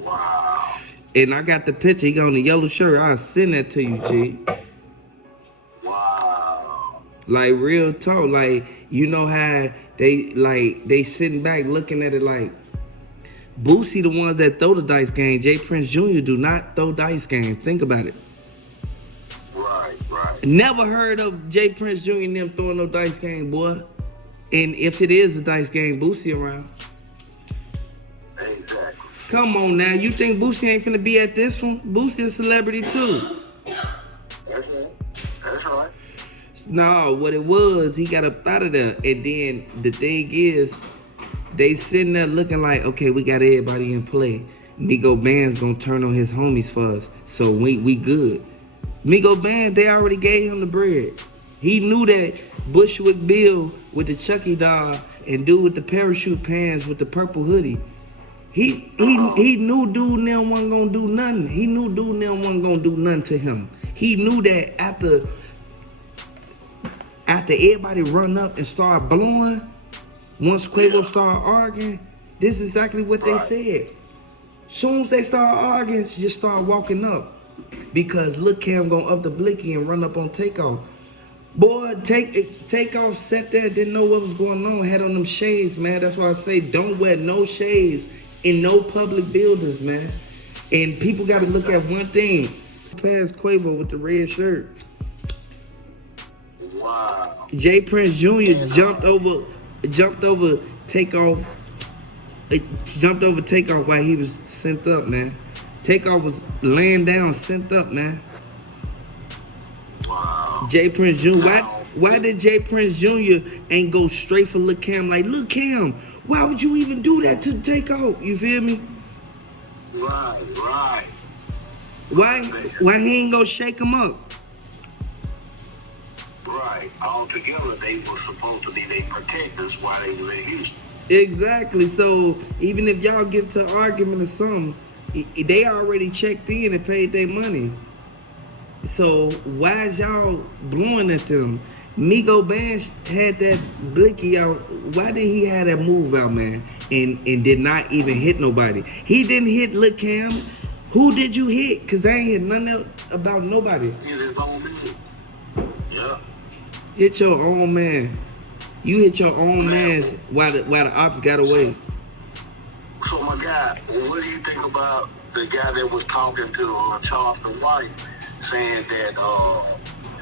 Wow. And I got the picture. He got on the yellow shirt. I'll send that to you, G. Wow. Like real talk. Like you know how they sitting back looking at it like Boosie, the ones that throw the dice game. Jay Prince Jr. do not throw dice game. Think about it. Right, right. Never heard of Jay Prince Jr. and them throwing no dice game, boy. And if it is a dice game, Boosie around. Exactly. Come on now, you think Boosie ain't finna be at this one? Boosie a celebrity too. That's right. That's right. No, what it was, he got up out of there. And then the thing is, they sitting there looking like, okay, we got everybody in play. Migo Band's gonna turn on his homies for us, so we good. Migo Band, they already gave him the bread. He knew that Bushwick Bill with the Chucky doll and dude with the parachute pants with the purple hoodie. He knew dude and them wasn't gonna do nothing. He knew dude and them wasn't gonna do nothing to him. He knew that after everybody run up and start blowing, once Quavo started arguing, this is exactly what they said. Soon as they start arguing, just start walking up. Because look, Cam gonna up the blicky and run up on Takeoff. Boy, Takeoff sat there, didn't know what was going on, had on them shades, man. That's why I say don't wear no shades in no public buildings, man. And people gotta look at one thing. Past Quavo with the red shirt. Wow. Jay Prince Jr. jumped over Takeoff. Jumped over Takeoff while he was sent up, man. Takeoff was laying down, sent up, man. Wow. Jay Prince Jr. Why did Jay Prince Jr. ain't go straight for Lil Cam? Like, Lil Cam, why would you even do that to Takeoff? You feel me? Right, right. Why he ain't go shake him up? Right. Altogether, they were supposed to be their protectors while they were in Houston. Exactly. So even if y'all get to an argument or something, they already checked in and paid their money. So why is y'all blowing at them? Migo Band had that blicky out. Why did he have that move out, man? And did not even hit nobody. He didn't hit Lil Cam. Who did you hit? Cause I ain't hit nothing else about nobody. Hit his own man. Yeah. Hit your own man. You hit your own man while the ops got away. So my guy, what do you think about the guy that was talking to Charleston White, saying that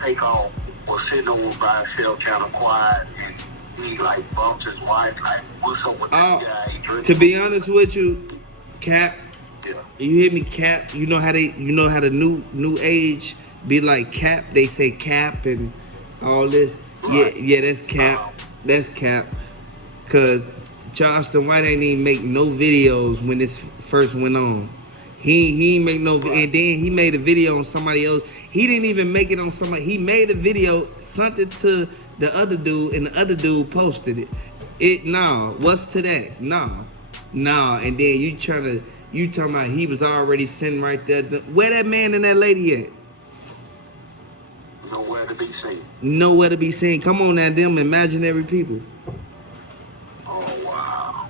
Takeoff was sitting over by himself, kind of quiet, and he like bumped his wife? Like, what's up with that guy? To be honest with you, Cap, yeah. You hear me, Cap? You know how the new age be like Cap? They say Cap and all this. Right. Yeah, that's Cap. That's Cap. Cause Charleston White ain't even make no videos when this first went on. He ain't make no, and then he made a video on somebody else. He didn't even make it on somebody. He made a video, sent it to the other dude, and the other dude posted it. What's to that? Nah. And then you talking about he was already sitting right there. Where that man and that lady at? Nowhere to be seen. Nowhere to be seen. Come on now, them imaginary people. Oh, wow.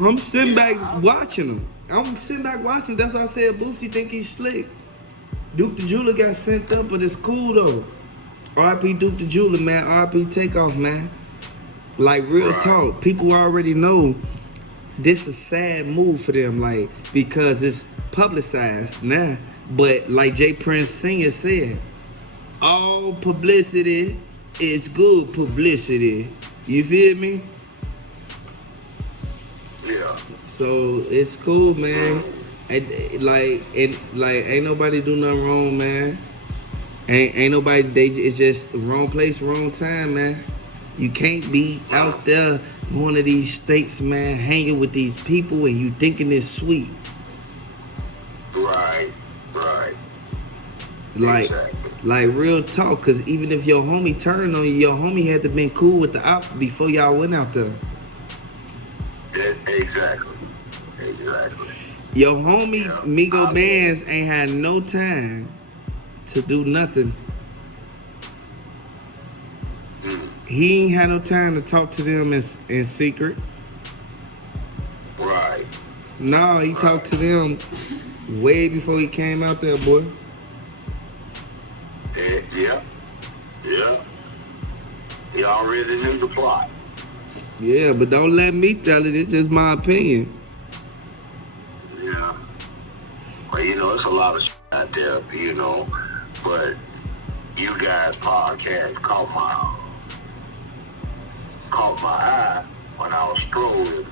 I'm sitting back watching them. That's why I said Boosie think he's slick. Duke the Jeweler got sent up, but it's cool though. R.I.P. Duke the Jeweler, man. R.I.P. Takeoff, man. Like real talk. People already know this is a sad move for them, like, because it's publicized now. But like Jay Prince Sr. said, all publicity is good publicity. You feel me? Yeah. So it's cool, man. Ain't nobody do nothing wrong, man. Ain't nobody. It's just wrong place, wrong time, man. You can't be out there one of these states, man, hanging with these people and you thinking it's sweet. Right. Like real talk, cause even if your homie turned on you, your homie had to been cool with the ops before y'all went out there. Exactly. Your homie Migo Bands ain't had no time to do nothing. He ain't had no time to talk to them in secret. Right. No, he talked to them way before he came out there, boy. Yeah. Yeah. He already knew the plot. Yeah, but don't let me tell it. It's just my opinion. Yeah. Well, you know, it's a lot of shit out there, you know, but you guys' podcast caught my eye when I was strolling.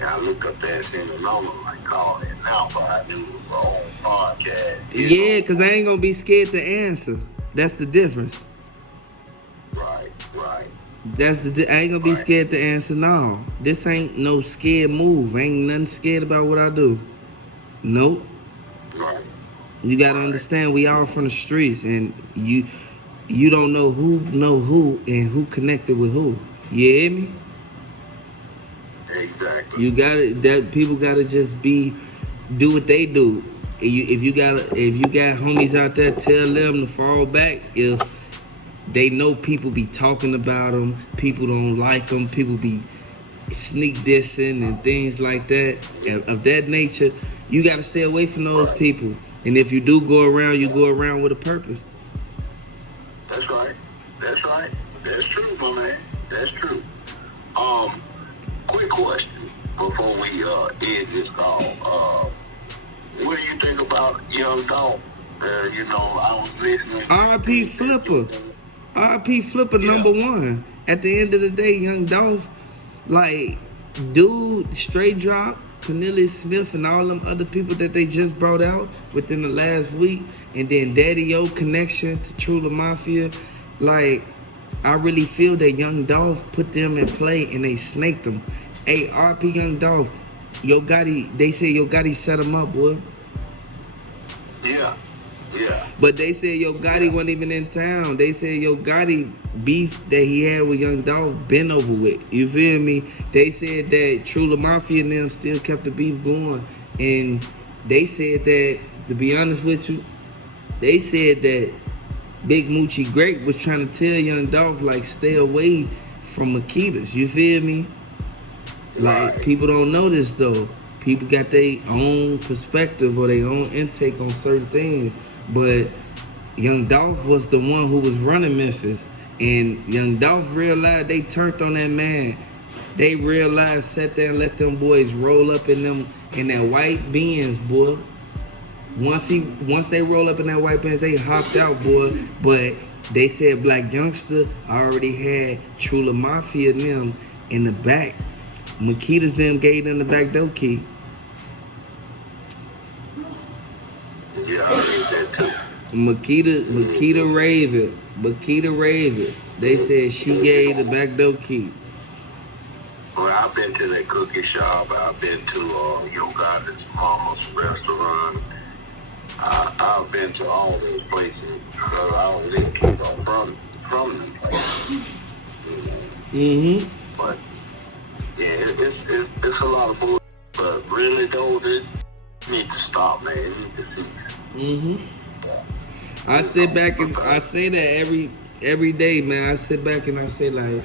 And I looked up there and seen the number, like, call it now, but I knew it was my own podcast. Yeah, because I ain't going to be scared to answer. That's the difference. Right. I ain't going to be scared to answer, no. This ain't no scared move. Ain't nothing scared about what I do. Nope. Right. You got to understand, we all from the streets, and you don't know who and who connected with who. You hear me? Exactly. You that people gotta just do what they do. If you got homies out there, tell them to fall back. If they know people be talking about them, people don't like them, people be sneak dissing and things like that of that nature, you gotta stay away from those people. And if you do go around, you go around with a purpose. That's right. That's true, my man. That's true. Quick question before we end this call. What do you think about Young Dolph? You know, I was listening. R.I.P. Flipper. R.I.P. Flipper, number one. At the end of the day, Young Dolph, like, dude, straight drop, Cornelius Smith and all them other people that they just brought out within the last week, and then Daddy-O connection to Trula Mafia, like, I really feel that Young Dolph put them in play and they snaked them. Hey, R.P. Young Dolph, Yo Gotti, they say Yo Gotti set him up, boy. Yeah. But they said Yo Gotti wasn't even in town. They said Yo Gotti beef that he had with Young Dolph been over with. You feel me? They said that Trula Mafia and them still kept the beef going. And they said that, to be honest with you, they said that Big Moochie Great was trying to tell Young Dolph, like, stay away from Makitas. You feel me? Like, people don't know this, though. People got their own perspective or their own intake on certain things. But Young Dolph was the one who was running Memphis. And Young Dolph realized they turned on that man. They realized, sat there and let them boys roll up in that white Benz, boy. Once they roll up in that white Benz, they hopped out, boy. But they said Black Youngster already had Trula Mafia and them in the back. Makita's them gave them the back door key. Yeah, I heard that too. Makita Raven. They said she gave the back door key. Well, I've been to that cookie shop. I've been to Yo Gotti's mama's restaurant. I've been to all those places. So I don't live too far from them places. But yeah, it's a lot of bullshit. But really though, this need to stop, man. It need to cease. I sit back and I say that every day, man. I sit back and I say like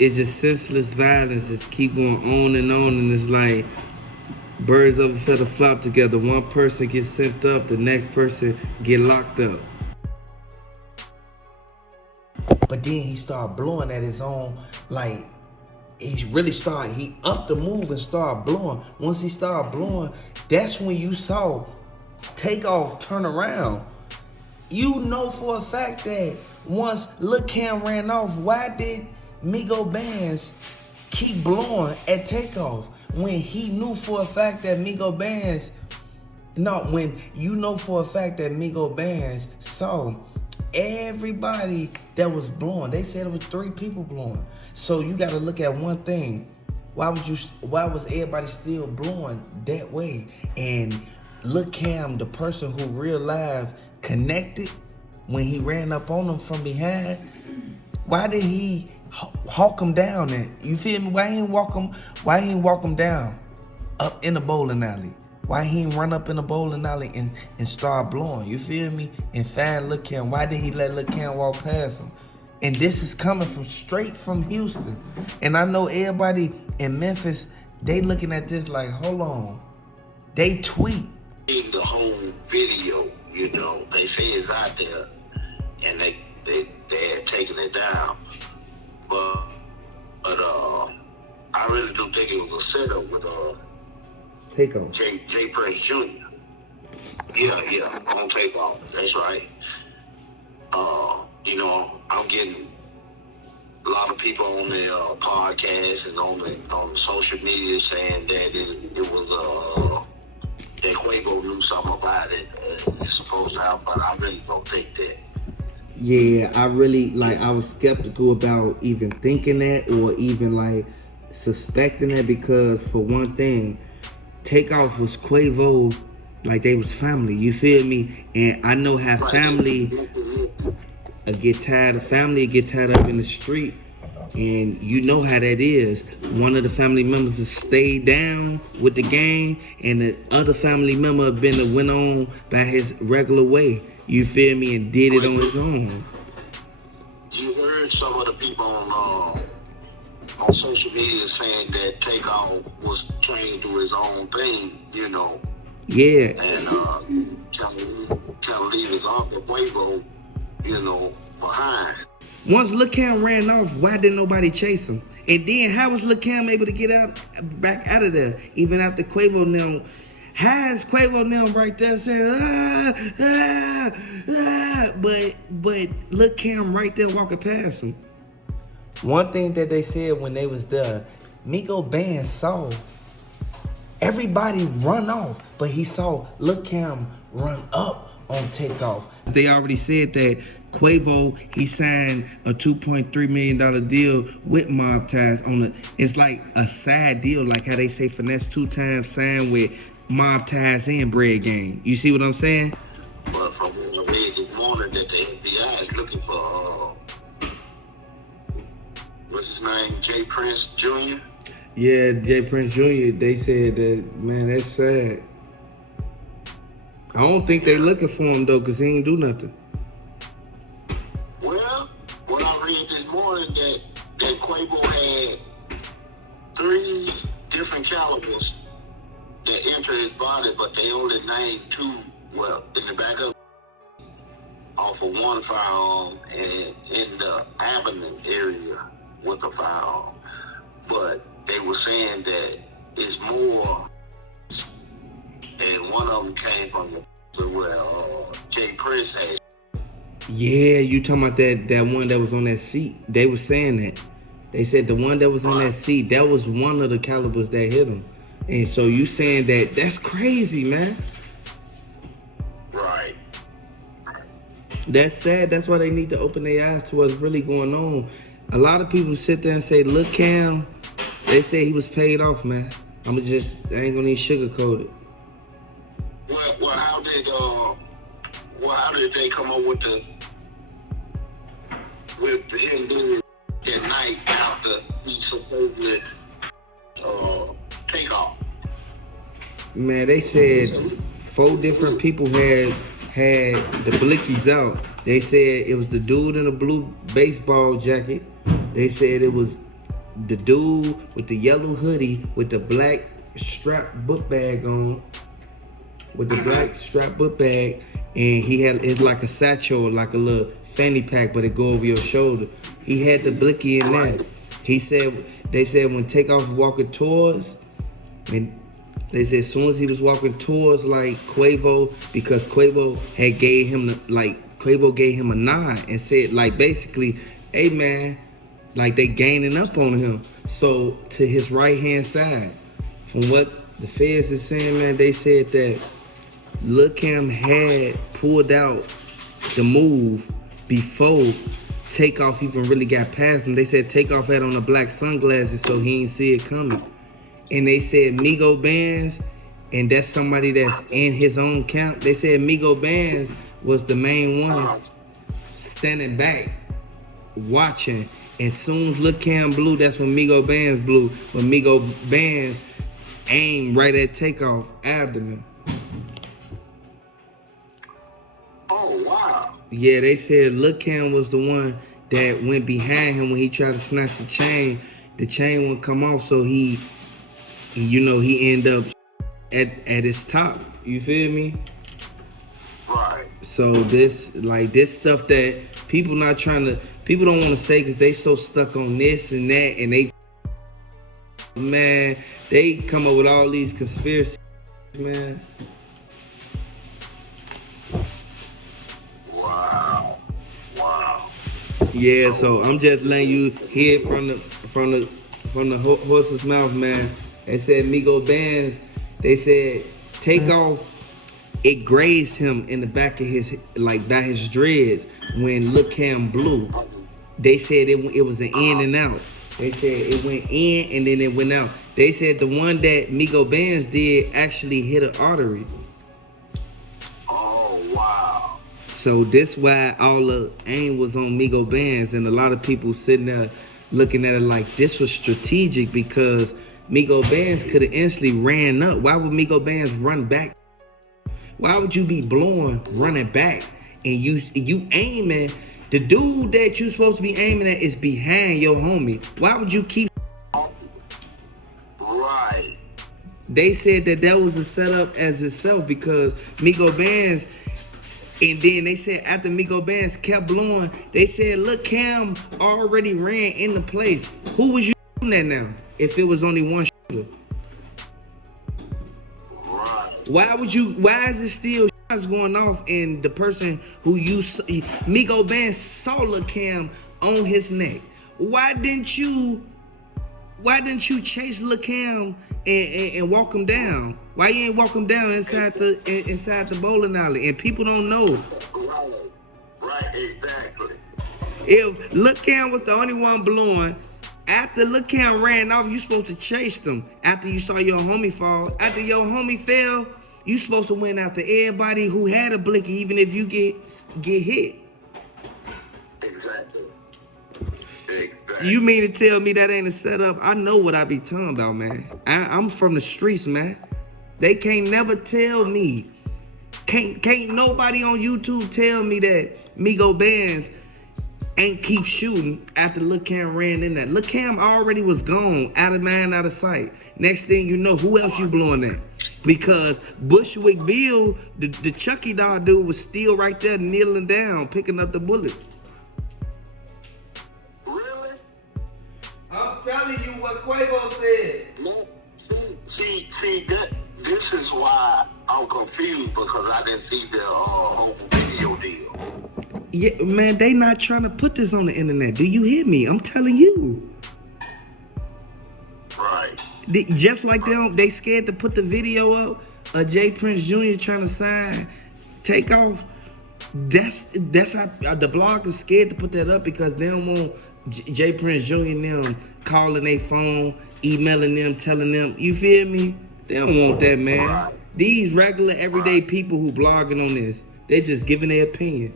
it's just senseless violence, just keep going on, and it's like birds of a feather flock together. One person gets sent up, the next person get locked up. But then he started blowing at his own, like, he upped the move and started blowing. Once he started blowing, that's when you saw Takeoff turn around. You know for a fact that once Lil Cam ran off, why did Migo Bands keep blowing at Takeoff? When he knew for a fact that Migo Bands saw everybody that was blowing. They said it was 3 people blowing. So you got to look at one thing. Why was everybody still blowing that way? And Lil Cam, the person who real live connected when he ran up on him from behind, why did he hawk him down there? You feel me? Why he ain't walk him down up in the bowling alley? Why he ain't run up in the bowling alley and start blowing? You feel me? And find Lil Cam. Why did he let Lil Cam walk past him? And this is coming straight from Houston. And I know everybody in Memphis they looking at this like, hold on. They tweet. In the whole video, you know, they say it's out there, and they had taken it down. But I really do think it was a setup with Takeoff. J Prince Jr. Yeah, on Takeoff. That's right. You know, I'm getting a lot of people on their podcast and on social media saying that it was that Quavo knew something about it. It's supposed to have, but I really don't think that. Yeah, I was skeptical about even thinking that or even like suspecting that, because for one thing, Takeoff was Quavo, like they was family, you feel me? And I know how family get tired of family, get tied up in the street. And you know how that is. One of the family members has stayed down with the gang, and the other family member went on by his regular way. You feel me? And did it on his own. You heard some of the people on social media saying that Takeoff was trying to do his own thing, you know. Yeah. And trying to leave his uncle Quavo, you know, behind. Once Lil Cam ran off, why didn't nobody chase him? And then how was Lil Cam able to get back out of there, even after Quavo now? How is Quavo now right there saying, but Lil Cam right there walking past him? One thing that they said when they was there, Migo band saw everybody run off, but he saw Lil Cam run up on Takeoff. They already said that Quavo, he signed a $2.3 million deal with Mob Ties it's like a side deal, like how they say Finesse 2 times signed with Mob Ties and Bread Gang. You see what I'm saying? But from what I read this morning that the FBI is looking for, what's his name, J Prince Jr.? Yeah, J Prince Jr., they said that, man, that's sad. I don't think they looking for him, though, because he ain't do nothing. Well, when I read this morning that Quavo had 3 different calibers that entered his body, but they only named 2, well, in the back of off of one firearm and in the abdomen area with a firearm. But they were saying that it's more, and one of them came from where J Prince had. Yeah, you talking about that one that was on that seat. They were saying that. They said the one that was on that seat, that was one of the calibers that hit him. And so you saying that's crazy, man. Right. That's sad. That's why they need to open their eyes to what's really going on. A lot of people sit there and say, look, Cam, they say he was paid off, man. I ain't gonna need sugarcoat it. Well, how did they come up with him doing that night after he supposedly Takeoff? Man, they said 4 different people had the blickies out. They said it was the dude in a blue baseball jacket. They said it was the dude with the yellow hoodie with the black strap book bag on. With the black strap book bag, and it's like a satchel, like a little fanny pack, but it go over your shoulder. He had the blicky in that. They said when Takeoff was walking towards, and they said as soon as he was walking towards like Quavo, because Quavo gave him a nod and said like basically, hey man, like they gaining up on him. So to his right hand side, from what the feds is saying, man, they said that Lil Cam had pulled out the move before Takeoff even really got past him. They said Takeoff had on the black sunglasses so he ain't see it coming. And they said Migo Bands, and that's somebody that's in his own camp. They said Migo Bands was the main one standing back, watching. And soon as Lil Cam blew, that's when Migo Bands blew. But Migo Bands aimed right at Takeoff abdomen. Oh, wow. Yeah, they said Lil Cam was the one that went behind him when he tried to snatch the chain. The chain wouldn't come off, so he you know, he end up at his top. You feel me? Right. So this stuff that people don't want to say because they so stuck on this and that, and they come up with all these conspiracies, man. Wow. Yeah, so I'm just letting you hear from the horse's mouth, man. They said Migo bands. They said Takeoff. It grazed him in the back of his by his dreads when Lil Cam blew. They said it was an in and out. They said it went in and then it went out. They said the one that Migo bands did actually hit an artery. Oh wow. So this why all the aim was on Migo bands, and a lot of people sitting there looking at it like this was strategic because Migo bands could have instantly ran up. Why would Migo bands run back? Why would you be blowing, running back, and you aiming? The dude that you supposed to be aiming at is behind your homie. Why would you keep? Right. They said that was a setup as itself because Migo bands, and then they said after Migo bands kept blowing, they said, look, Cam already ran into place. Who was you shooting at now? If it was only one shooter. Why is it still shots going off and the person who Migo Band saw Lil Cam on his neck? Why didn't you chase Lil Cam and walk him down? Why you ain't walk him down inside the bowling alley? And people don't know. Right, exactly. If Lil Cam was the only one blowing, after Lil Cam ran off, you supposed to chase them. After you saw your homie fall, after your homie fell, you supposed to win after everybody who had a blicky, even if you get hit. Exactly. You mean to tell me that ain't a setup? I know what I be talking about, man. I'm from the streets, man. They can't never tell me. Can't nobody on YouTube tell me that Migo Bands ain't keep shooting after Lil Cam ran in that. Lil Cam already was gone, out of mind, out of sight. Next thing you know, who else you blowing at? Because Bushwick Bill, the Chucky doll dude, was still right there kneeling down, picking up the bullets. Really? I'm telling you what Quavo said. No, see, this is why I'm confused because I didn't see the whole video deal. Yeah, man, they not trying to put this on the internet. Do you hear me? I'm telling you. Right. Just like they scared to put the video up of J Prince Jr. trying to sign Takeoff. That's how the blog is scared to put that up because they don't want J Prince Jr. and them calling their phone, emailing them, telling them. You feel me? They don't want that, man. Right. These regular everyday people who blogging on this, they just giving their opinion.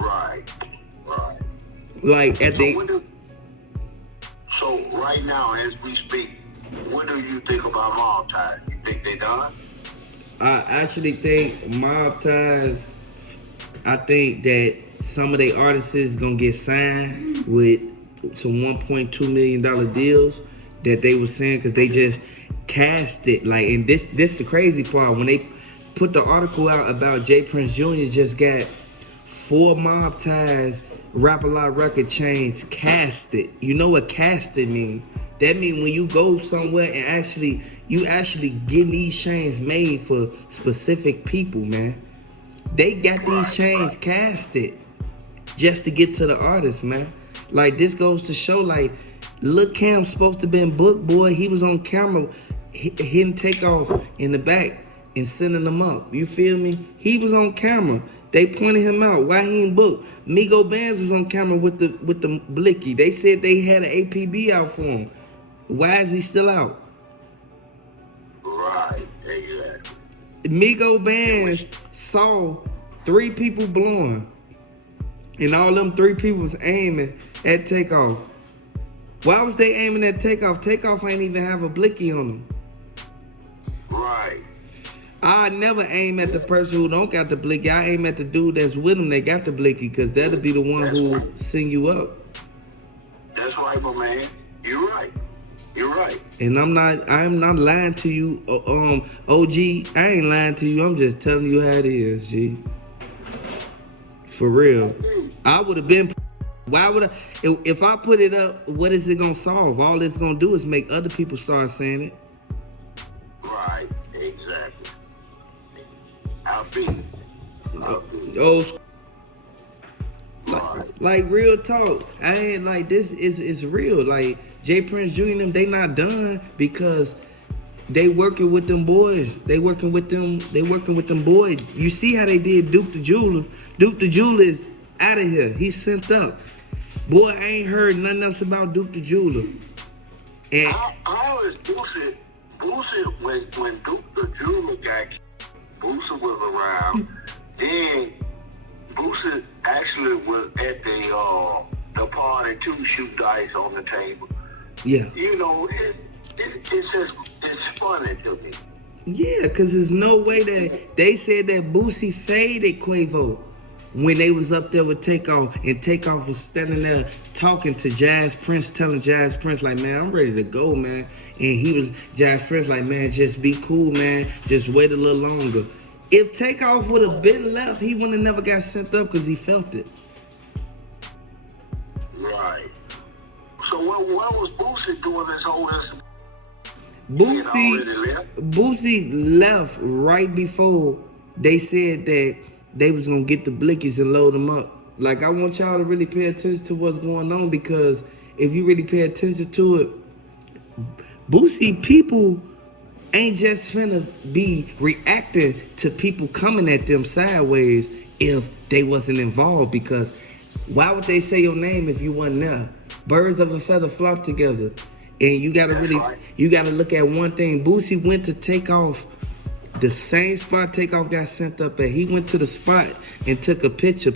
Right. Like at the. So right now, as we speak, what do you think about mob ties? You think they done? I actually think mob ties. I think that some of their artists is gonna get signed with some $1.2 million deals that they were saying because they just cast it. Like, and this the crazy part when they put the article out about J Prince Jr. just got 4 mob ties. Rap-A-Lot record chains casted. You know what casted mean? That mean when you go somewhere and you actually get these chains made for specific people, man. They got these chains casted just to get to the artist, man. Like, this goes to show, like, Lil Cam supposed to been booked, boy. He was on camera hitting Takeoff in the back and sending them up. You feel me? He was on camera. They pointed him out. Why he ain't booked? Migo Bands was on camera with the blicky. They said they had an APB out for him. Why is he still out? Right, exactly. Migo Bands saw 3 people blowing, and all them 3 people was aiming at Takeoff. Why was they aiming at Takeoff? Takeoff ain't even have a blicky on him. Right. I never aim at the person who don't got the blicky. I aim at the dude that's with him that got the blicky because that'll be the one who send you up. That's right, my man. You're right. You're right. And I'm not lying to you, OG. I ain't lying to you. I'm just telling you how it is, G. For real. I would have been. Why would I? If I put it up, what is it gonna solve? All it's gonna do is make other people start saying it. Right. Exactly. I'll be. Oh, like real talk. I ain't like this is real. Like Jay Prince Jr. and them, they not done because they working with them boys. They working with them boys. You see how they did Duke the Jeweler. Duke the Jeweler is out of here. He's sent up. Boy, I ain't heard nothing else about Duke the Jeweler. And I always Boosie when Duke the Jeweler got Boosie was around. Then Boosie actually was at the party to shoot dice on the table. yeah. You know, it's just it's funny to me. Yeah, because there's no way that they said that Boosie faded Quavo when they was up there with Takeoff, and Takeoff was standing there talking to Jazz Prince, telling Jazz Prince like, man, I'm ready to go, man. And Jazz Prince like, man, just be cool, man. Just wait a little longer. If Takeoff would have been left, he would have never got sent up because he felt it. Right. So what was Boosie doing this whole Boosie left right before they said that they was gonna get the blickies and load them up. Like, I want y'all to really pay attention to what's going on, because if you really pay attention to it, Boosie people ain't just finna be reacting to people coming at them sideways if they wasn't involved, because why would they say your name if you wasn't there? Birds of a feather flock together. And you gotta look at one thing. Boosie went to Takeoff, the same spot Takeoff got sent up at. He went to the spot and took a picture.